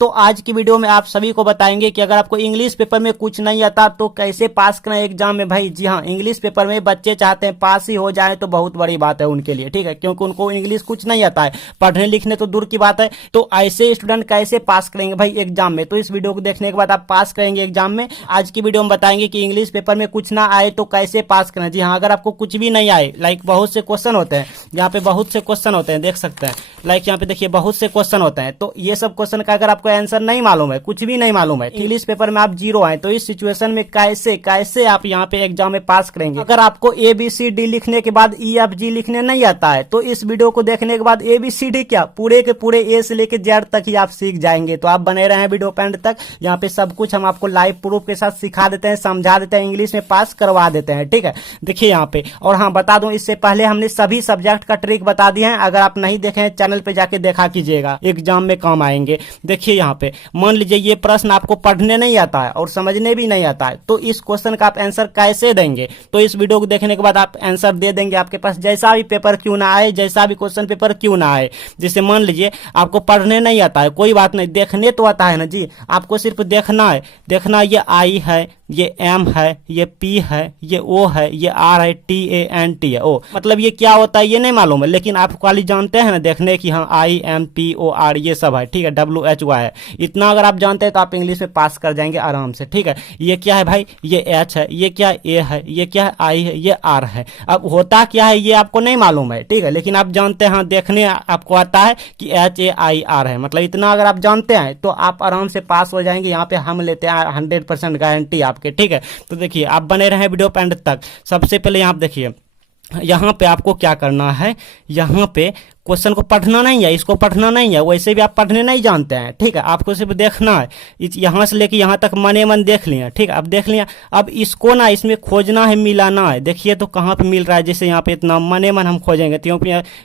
तो आज की वीडियो में आप सभी को बताएंगे कि अगर आपको इंग्लिश पेपर में कुछ नहीं आता तो कैसे पास करें एग्जाम में। भाई जी हाँ, इंग्लिश पेपर में बच्चे चाहते हैं पास ही हो जाए तो बहुत बड़ी बात है उनके लिए, ठीक है, क्योंकि उनको इंग्लिश कुछ नहीं आता है, पढ़ने लिखने तो दूर की बात है। तो ऐसे स्टूडेंट कैसे पास करेंगे भाई एग्जाम में, तो इस वीडियो को देखने के बाद आप पास करेंगे एग्जाम में। आज की वीडियो में बताएंगे कि इंग्लिश पेपर में कुछ ना आए तो कैसे पास करें। जी हाँ, अगर आपको कुछ भी नहीं आए, लाइक बहुत से क्वेश्चन होते हैं, यहाँ पे बहुत से क्वेश्चन होते हैं, देख सकते हैं, लाइक यहाँ पे देखिए बहुत से क्वेश्चन होते हैं। तो ये सब क्वेश्चन का अगर आपको आंसर नहीं मालूम है, कुछ भी नहीं मालूम है, इंग्लिश पेपर में आप जीरो आए, तो इस सिचुएशन में कैसे आप यहाँ पे एग्जाम में पास करेंगे। अगर आपको ABCD लिखने के बाद EFG लिखने नहीं आता है तो इस वीडियो को देखने के बाद ABCD क्या पूरे के पूरे A से लेके Z तक ही आप सीख जाएंगे। तो आप बने रहे वीडियो पे एंड तक, यहाँ पे सब कुछ हम आपको लाइव प्रूफ के साथ सिखा देते हैं, समझा देते हैं, इंग्लिश में पास करवा देते हैं, ठीक है। देखिए यहाँ पे, और हाँ बता दूं इससे पहले हमने सभी सब्जेक्ट का ट्रिक बता दिए हैं, अगर आप नहीं देखे हैं चैनल पे जाके देखा कीजिएगा, एग्जाम में काम आएंगे। देखिए यहाँ पे मान लीजिए ये प्रश्न आपको पढ़ने नहीं आता है और समझने भी नहीं आता है, तो इस क्वेश्चन का आप आंसर कैसे देंगे। तो इस वीडियो को देखने के बाद आप आंसर दे देंगे, आपके पास जैसा भी पेपर क्यों ना आए, जैसा भी क्वेश्चन पेपर क्यों ना आए। जैसे मान लीजिए आपको पढ़ने नहीं आता है, कोई बात नहीं, देखने तो आता है ना जी, आपको सिर्फ देखना है। देखना ये I है, ये M है, ये P है, ये O है, ये R है, TANT है, O मतलब ये क्या होता है ये नहीं मालूम है, लेकिन आप खाली जानते हैं ना देखने की, हाँ IMPOR ये सब है, ठीक है, WHY है। इतना अगर आप जानते हैं तो आप इंग्लिश में पास कर जाएंगे आराम से, ठीक है। ये क्या है भाई, ये H है, ये क्या A है, ये क्या है I है, ये R है। अब होता क्या है ये आपको नहीं मालूम है, ठीक है, लेकिन आप जानते हैं, हाँ देखने आपको आता है कि HAIR है, मतलब इतना अगर आप जानते हैं तो आप आराम से पास हो जाएंगे। यहाँ पे हम लेते हैं 100% गारंटी आपके, ठीक है। तो देखिए आप बने रहे वीडियो पे एंड तक। सबसे पहले यहाँ पे देखिए, यहाँ पे आपको क्या करना है, यहाँ पे क्वेश्चन को पढ़ना नहीं है, इसको पढ़ना नहीं है, वैसे भी आप पढ़ने नहीं जानते हैं, ठीक है, आपको सिर्फ देखना है। यहाँ से लेके यहाँ तक मने मन देख लिया, ठीक है, अब देख लिया। अब इसको ना इसमें खोजना है, मिलाना है। देखिए तो कहाँ पे मिल रहा है, जैसे यहाँ पे इतना मने मन हम खोजेंगे तो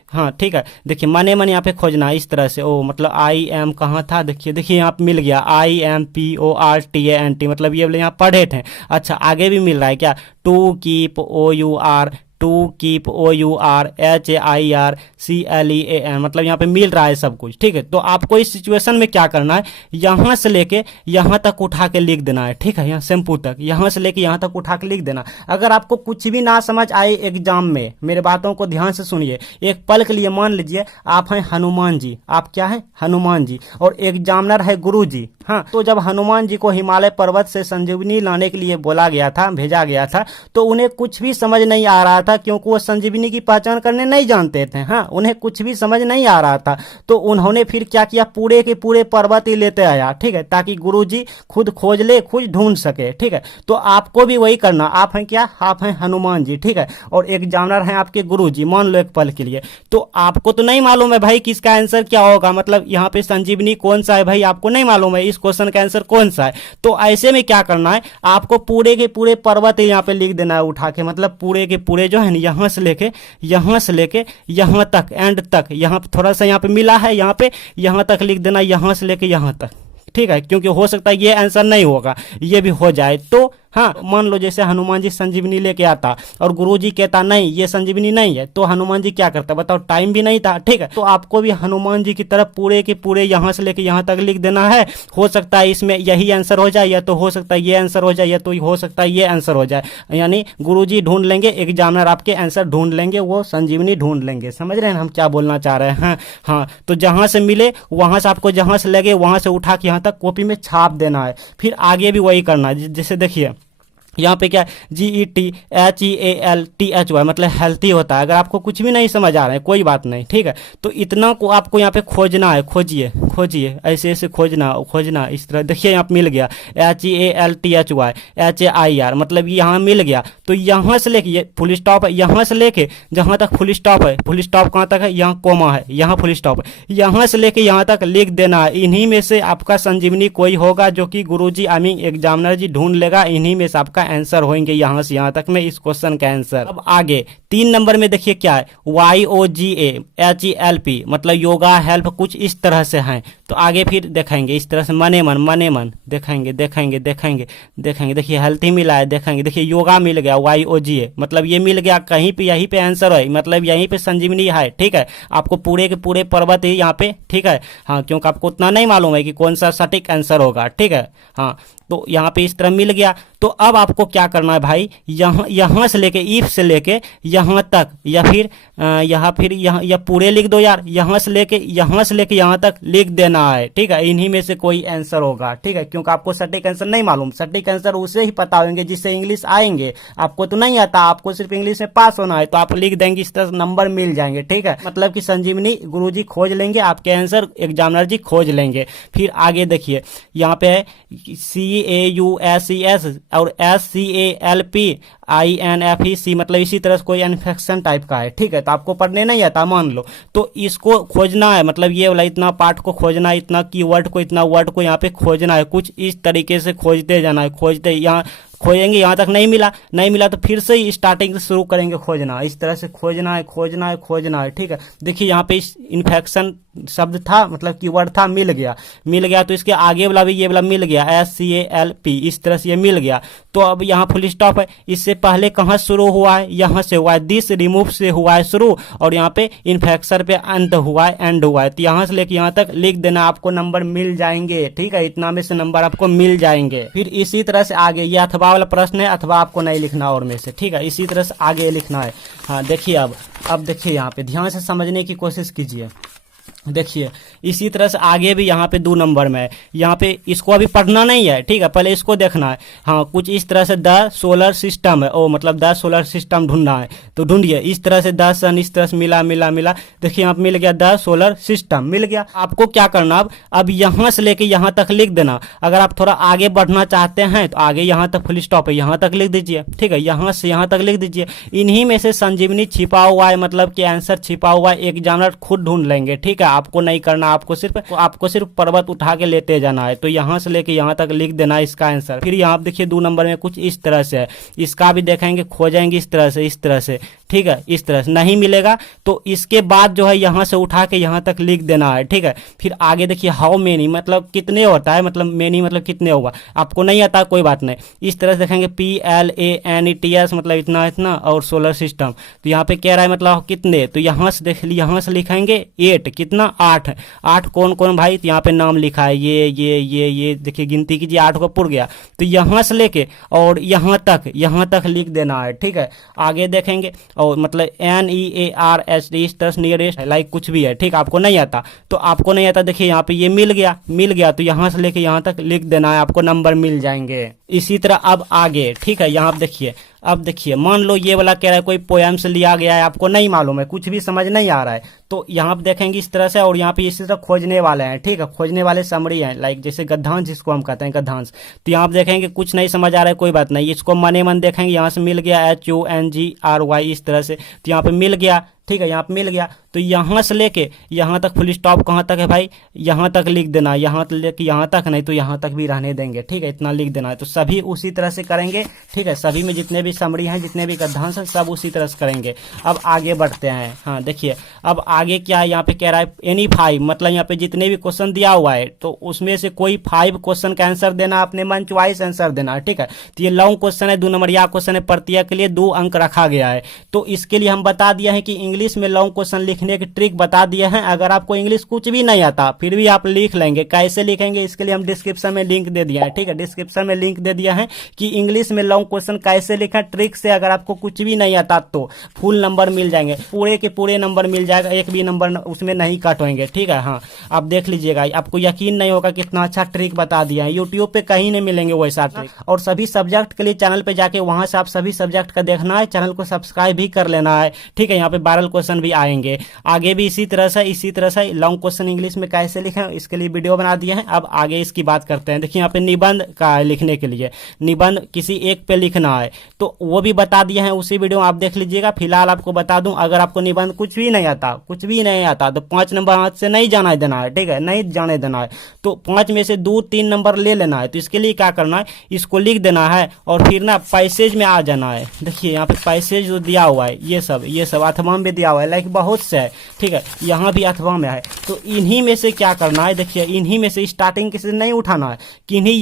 हाँ ठीक है, देखिए मने मन यहाँ पे खोजना है इस तरह से। ओ मतलब IM कहाँ था, देखिए यहाँ पे मिल गया IMPORTANT, मतलब ये यहाँ पढ़े थे। अच्छा आगे भी मिल रहा है क्या, to keep OUR, to keep OUR HAIR CLEAN, मतलब यहाँ पे मिल रहा है सब कुछ, ठीक है। तो आपको इस सिचुएशन में क्या करना है, यहाँ से लेके यहाँ तक उठा के लिख देना है, ठीक है, यहाँ शैम्पू तक, यहाँ से लेके यहाँ तक उठा के लिख देना। अगर आपको कुछ भी ना समझ आए एग्जाम में, मेरे बातों को ध्यान से सुनिए एक पल के लिए। मान लीजिए आप हैं हनुमान जी, आप क्या है हनुमान जी, और एग्जामिनर है गुरु जी, हाँ। तो जब हनुमान जी को हिमालय पर्वत से संजीवनी लाने के लिए बोला गया था, भेजा गया था, तो उन्हें कुछ भी समझ नहीं आ रहा था, क्योंकि वो संजीवनी की पहचान करने नहीं जानते थे, हाँ, उन्हें कुछ भी समझ नहीं आ रहा था। तो उन्होंने फिर क्या किया, पूरे के पूरे पर्वत ही लेते आया, ठीक है, ताकि गुरुजी खुद खोज ले, खुद ढूंढ सके, ठीक है। तो आपको भी वही करना। आप हैं क्या, आप हैं हनुमान जी, ठीक है, और एग्जामिनर हैं आपके गुरुजी, मान लो एक पल के लिए। तो आपको तो नहीं मालूम है भाई किसका आंसर क्या होगा, मतलब यहाँ पे संजीवनी कौन सा है भाई, आपको नहीं मालूम है इस क्वेश्चन का आंसर कौन सा है। तो ऐसे में क्या करना है, आपको पूरे के पूरे पर्वत यहाँ पे लिख देना है उठा के, मतलब पूरे के पूरे जो है ना, यहाँ से लेके यहाँ तक एंड तक, यहाँ थोड़ा सा यहाँ पे मिला है, यहाँ पे यहाँ तक लिख देना, यहाँ से लेके यहाँ तक, ठीक है, क्योंकि हो सकता है ये आंसर नहीं होगा, ये भी हो जाए। तो हाँ मान लो जैसे हनुमान जी संजीवनी लेके आता और गुरुजी कहता नहीं ये संजीवनी नहीं है, तो हनुमान जी क्या करता बताओ, टाइम भी नहीं था, ठीक है। तो आपको भी हनुमान जी की तरफ पूरे के पूरे यहाँ से लेके यहाँ तक लिख देना है। हो सकता है इसमें यही आंसर हो जाए, या तो हो सकता है ये आंसर हो जाए, या तो हो सकता है ये आंसर हो जाए, यानी गुरुजी ढूंढ लेंगे, एग्जामिनर आपके आंसर ढूंढ लेंगे, वो संजीवनी ढूंढ लेंगे। समझ रहे हैं हम क्या बोलना चाह रहे हैं, हाँ। तो जहां से मिले वहां से आपको, जहां से लगे वहां से उठा के यहाँ तक कॉपी में छाप देना है, फिर आगे भी वही करना है। जैसे देखिए यहाँ पे क्या GETHEALTHY, मतलब हेल्थी होता है। अगर आपको कुछ भी नहीं समझ आ रहा है कोई बात नहीं, ठीक है, तो इतना को आपको यहाँ पे खोजना है, खोजिए ऐसे खोजना इस तरह। देखिए यहाँ पे मिल गया HEALTHY HAIR, मतलब यहाँ मिल गया। तो यहाँ से लेके फुल स्टॉप है, यहाँ से लेके जहाँ तक फुल स्टॉप है, फुल स्टॉप कहाँ तक है, यहाँ कोमा है, यहाँ फुल स्टॉप है, यहाँ से लेके यहाँ तक लिख देना है। इन्हीं में से आपका संजीवनी कोई होगा जो कि गुरुजी एग्जामिनर जी ढूंढ लेगा, इन्हीं में से आपका आंसर होंगे यहाँ से यहाँ तक में इस क्वेश्चन का आंसर। अब आगे 3 नंबर में देखिए क्या है, YOGA मतलब योगा हेल्प, कुछ इस तरह से है। तो आगे फिर देखेंगे इस तरह से मने मन देखेंगे। देखिए हेल्थी मिला है, देखेंगे देखिए योगा मिल गया, YOGA मतलब ये मिल गया कहीं पे, यहीं पे आंसर है, मतलब यहीं पे संजीवनी है। ठीक है, आपको पूरे के पूरे पर्वत ही यहाँ पे, ठीक है हाँ, क्योंकि आपको उतना नहीं मालूम है कि कौन सा सटीक आंसर होगा। ठीक है हाँ, तो यहाँ पे इस तरह मिल गया। तो अब आपको क्या करना है भाई, यहाँ से लेके इफ से लेके यहाँ तक, या फिर यहाँ पूरे लिख दो यार, यहाँ से लेके यहाँ तक लिख देना है। ठीक है, इन्हीं में से कोई आंसर होगा। ठीक है, क्योंकि आपको सटीक आंसर नहीं मालूम, सटीक आंसर उसे ही पता होंगे जिससे इंग्लिश आएंगे। आपको तो नहीं आता, आपको सिर्फ इंग्लिश में पास होना है, तो आप लिख देंगे, इस तरह नंबर मिल जाएंगे। ठीक है, मतलब कि संजीवनी गुरुजी खोज लेंगे, आपके आंसर एग्जामिनर जी खोज लेंगे। फिर आगे देखिए यहाँ पे है CAUSES और SCALPINFEC, मतलब इसी तरह से कोई इन्फेक्शन टाइप का है। ठीक है, तो आपको पढ़ने नहीं आता मान लो, तो इसको खोजना है, मतलब ये वाला इतना पार्ट को खोजना है, इतना कीवर्ड को, इतना वर्ड को यहाँ पे खोजना है। कुछ इस तरीके से खोजते जाना है, खोजते यहाँ खोजेंगे, यहाँ तक नहीं मिला तो फिर से ही स्टार्टिंग से शुरू करेंगे खोजना। इस तरह से खोजना है। ठीक है, देखिए यहाँ पे इन्फेक्शन शब्द था, मतलब कीवर्ड था, मिल गया तो इसके आगे वाला भी ये वाला मिल गया, SCALP, इस तरह से ये मिल गया। तो अब यहाँ फुल स्टॉप है। इससे पहले कहाँ शुरू हुआ है, यहाँ से हुआ है, दिस रिमूव से हुआ है शुरू, और यहाँ पे इन्फेक्शन पे अंत हुआ है, एंड हुआ है। तो यहाँ से लेके यहाँ तक लिख देना, आपको नंबर मिल जाएंगे। ठीक है, इतना में से नंबर आपको मिल जाएंगे। फिर इसी तरह से आगे, ये अथवा वाला प्रश्न है, अथवा आपको नहीं लिखना और में से। ठीक है, इसी तरह से आगे लिखना है। हाँ देखिए, अब देखिए यहाँ पे ध्यान से समझने की कोशिश कीजिए। देखिए इसी तरह से आगे भी यहाँ पे 2 नंबर में है, यहाँ पे इसको अभी पढ़ना नहीं है। ठीक है, पहले इसको देखना है। हाँ, कुछ इस तरह से द सोलर सिस्टम है, ओ मतलब द सोलर सिस्टम ढूंढना है, तो ढूंढिए। इस तरह से द सन, इस तरह से मिला। देखिए यहाँ पे मिल गया, द सोलर सिस्टम मिल गया। आपको क्या करना, अब यहाँ से लेके यहाँ तक लिख देना। अगर आप थोड़ा आगे बढ़ना चाहते हैं तो आगे यहाँ तक फुल स्टॉप है, यहाँ तक लिख दीजिए। ठीक है, यहाँ से यहाँ तक लिख दीजिए। इन्हीं में से संजीवनी छिपा हुआ है, मतलब कि आंसर छिपा हुआ है, एग्जामिनर खुद ढूंढ लेंगे। ठीक है, आपको नहीं करना, आपको सिर्फ पर्वत उठा के लेते जाना है। तो यहाँ से लेके यहाँ तक लिख देना इसका आंसर। फिर यहाँ देखिए 2 नंबर में कुछ इस तरह से है, इसका भी देखेंगे, खोजेंगे इस तरह से। ठीक है, इस तरह से नहीं मिलेगा तो इसके बाद जो है यहाँ से उठा के यहाँ तक लिख देना है। ठीक है, फिर आगे देखिए हाउ मेनी मतलब कितने होता है, मतलब मेनी मतलब कितने होगा, आपको नहीं आता कोई बात नहीं। इस तरह से देखेंगे PLANETS मतलब इतना, और सोलर सिस्टम, तो यहाँ पे कह रहा है मतलब कितने, तो यहाँ से लिखेंगे 8, कितना 8 कौन भाई, तो यहाँ पे नाम लिखा है, ये देखिए गिनती कीजिए, 8 को पुर गया। तो यहाँ से लेके और यहाँ तक लिख देना है। ठीक है, आगे देखेंगे और मतलब NEARST इस तरह नियरेस्ट लाइक कुछ भी है। ठीक, आपको नहीं आता तो आपको नहीं आता, देखिए यहाँ पे ये मिल गया तो यहाँ से लेके यहाँ तक लिख देना है, आपको नंबर मिल जाएंगे। इसी तरह अब आगे, ठीक है, यहाँ अब देखिए मान लो ये वाला कह रहा है कोई पोएम से लिया गया है, आपको नहीं मालूम है, कुछ भी समझ नहीं आ रहा है, तो यहाँ पे देखेंगे इस तरह से, और यहाँ पे इसी तरह खोजने वाले हैं। ठीक है, खोजने वाले समरी हैं, लाइक जैसे गद्यांश जिसको हम कहते हैं, गद्यांश। तो यहाँ पे देखेंगे कुछ नहीं समझ आ रहा है, कोई बात नहीं, इसको मने मन देखेंगे, यहाँ से मिल गया HUNGRY इस तरह से, तो यहाँ पे मिल गया। ठीक है, यहाँ पे मिल गया तो यहाँ से लेके यहाँ तक फुल स्टॉप कहाँ तक है भाई, यहाँ तक लिख देना, यहाँ लेके यहाँ तक नहीं तो यहाँ तक भी रहने देंगे। ठीक है, इतना लिख देना है। तो सभी उसी तरह से करेंगे। ठीक है, सभी में जितने भी समरी हैं, जितने भी गद्यांश हैं, सब उसी तरह से करेंगे। अब आगे बढ़ते हैं। हाँ देखिए, अब आगे क्या है, यहाँ पे कह रहा है एनी 5 मतलब यहाँ पे जितने भी क्वेश्चन दिया हुआ है तो उसमें से कोई 5 क्वेश्चन का आंसर देना, अपने मन चॉइस आंसर देना। ठीक है, तो ये लॉन्ग क्वेश्चन है, 2 नंबरिया क्वेश्चन है, प्रत्येक के लिए 2 अंक रखा गया है। तो इसके लिए हम बता दिया है कि इंग्लिश में लॉन्ग क्वेश्चन लिखने की ट्रिक बता दिए हैं। अगर आपको इंग्लिश कुछ भी नहीं आता फिर भी आप लिख लेंगे, कैसे लिखेंगे इसके लिए हम डिस्क्रिप्शन में लिंक दे दिया है। ठीक है, डिस्क्रिप्शन में लिंक दे दिया है कि इंग्लिश में लॉन्ग क्वेश्चन कैसे लिखें ट्रिक से। अगर आपको कुछ भी नहीं आता तो फुल नंबर मिल जाएंगे, पूरे के पूरे नंबर मिल जाएगा, एक भी नंबर उसमें नहीं कट होंगे। ठीक है, हाँ आप देख लीजिएगा, आपको यकीन नहीं होगा कितना अच्छा ट्रिक बता दिया है। यूट्यूब पे कहीं नहीं मिलेंगे वैसा ट्रिक। और सभी सब्जेक्ट के लिए चैनल पे जाके वहां से आप सभी सब्जेक्ट का देखना है, चैनल को सब्सक्राइब भी कर लेना है। ठीक है, यहाँ पे 12 मॉडल क्वेश्चन भी आएंगे। आगे भी इसी तरह से लॉन्ग क्वेश्चन इंग्लिश में कैसे लिखें इसके लिए वीडियो बना दिए हैं। अब आगे इसकी बात करते हैं। देखिए यहाँ पे निबंध का लिखने के लिए निबंध किसी एक पे लिखना है तो वो भी बता दिए हैं उसी वीडियो में, आप देख लीजिएगा। फिलहाल आपको बता दूं, अगर आपको निबंध कुछ भी नहीं आता तो 5 नंबर हाथ से नहीं जाना देना है, ठीक है, नहीं जाने देना है। तो 5 में से 2-3 नंबर ले लेना है। तो इसके लिए क्या करना है, इसको लिख देना है और फिर ना पैसेज में आ जाना है। देखिए यहाँ पे पैसेज जो दिया हुआ है ये सब अथवा में दिया हुआ है, लाइक बहुत से है, ठीक है, यहाँ भी अथवा में है। तो इन्हीं में से क्या करना है, देखिए इन्हीं में से स्टार्टिंग किसी नहीं उठाना है, किन्हीं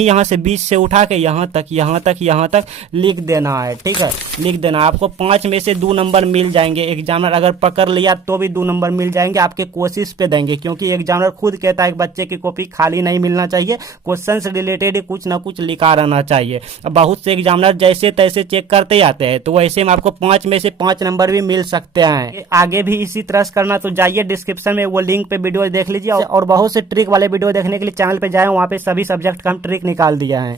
यहाँ से बीच से उठा के यहाँ तक लिख देना है, ठीक है, लिख देना। आपको 5 में से 2 नंबर मिल जाएंगे। एग्जामिनर अगर पकड़ लिया तो भी 2 नंबर मिल जाएंगे, आपके कोशिश पे देंगे, क्योंकि एग्जामिनर खुद कहता है बच्चे की कॉपी खाली नहीं मिलना चाहिए, क्वेश्चन से रिलेटेड कुछ ना कुछ लिखा रहना चाहिए। अब बहुत से एग्जामिनर जैसे तैसे चेक करते आते हैं, तो वैसे में आपको 5 में से 5 नंबर भी मिल सकते हैं। आगे भी इसी तरह से करना, तो जाइए डिस्क्रिप्शन में वो लिंक पे वीडियो देख लीजिए और बहुत से ट्रिक वाले वीडियो देखने के लिए चैनल पे जाए, वहाँ पे सभी सब्जेक्ट का हम ट्रिक निकाल दिया है।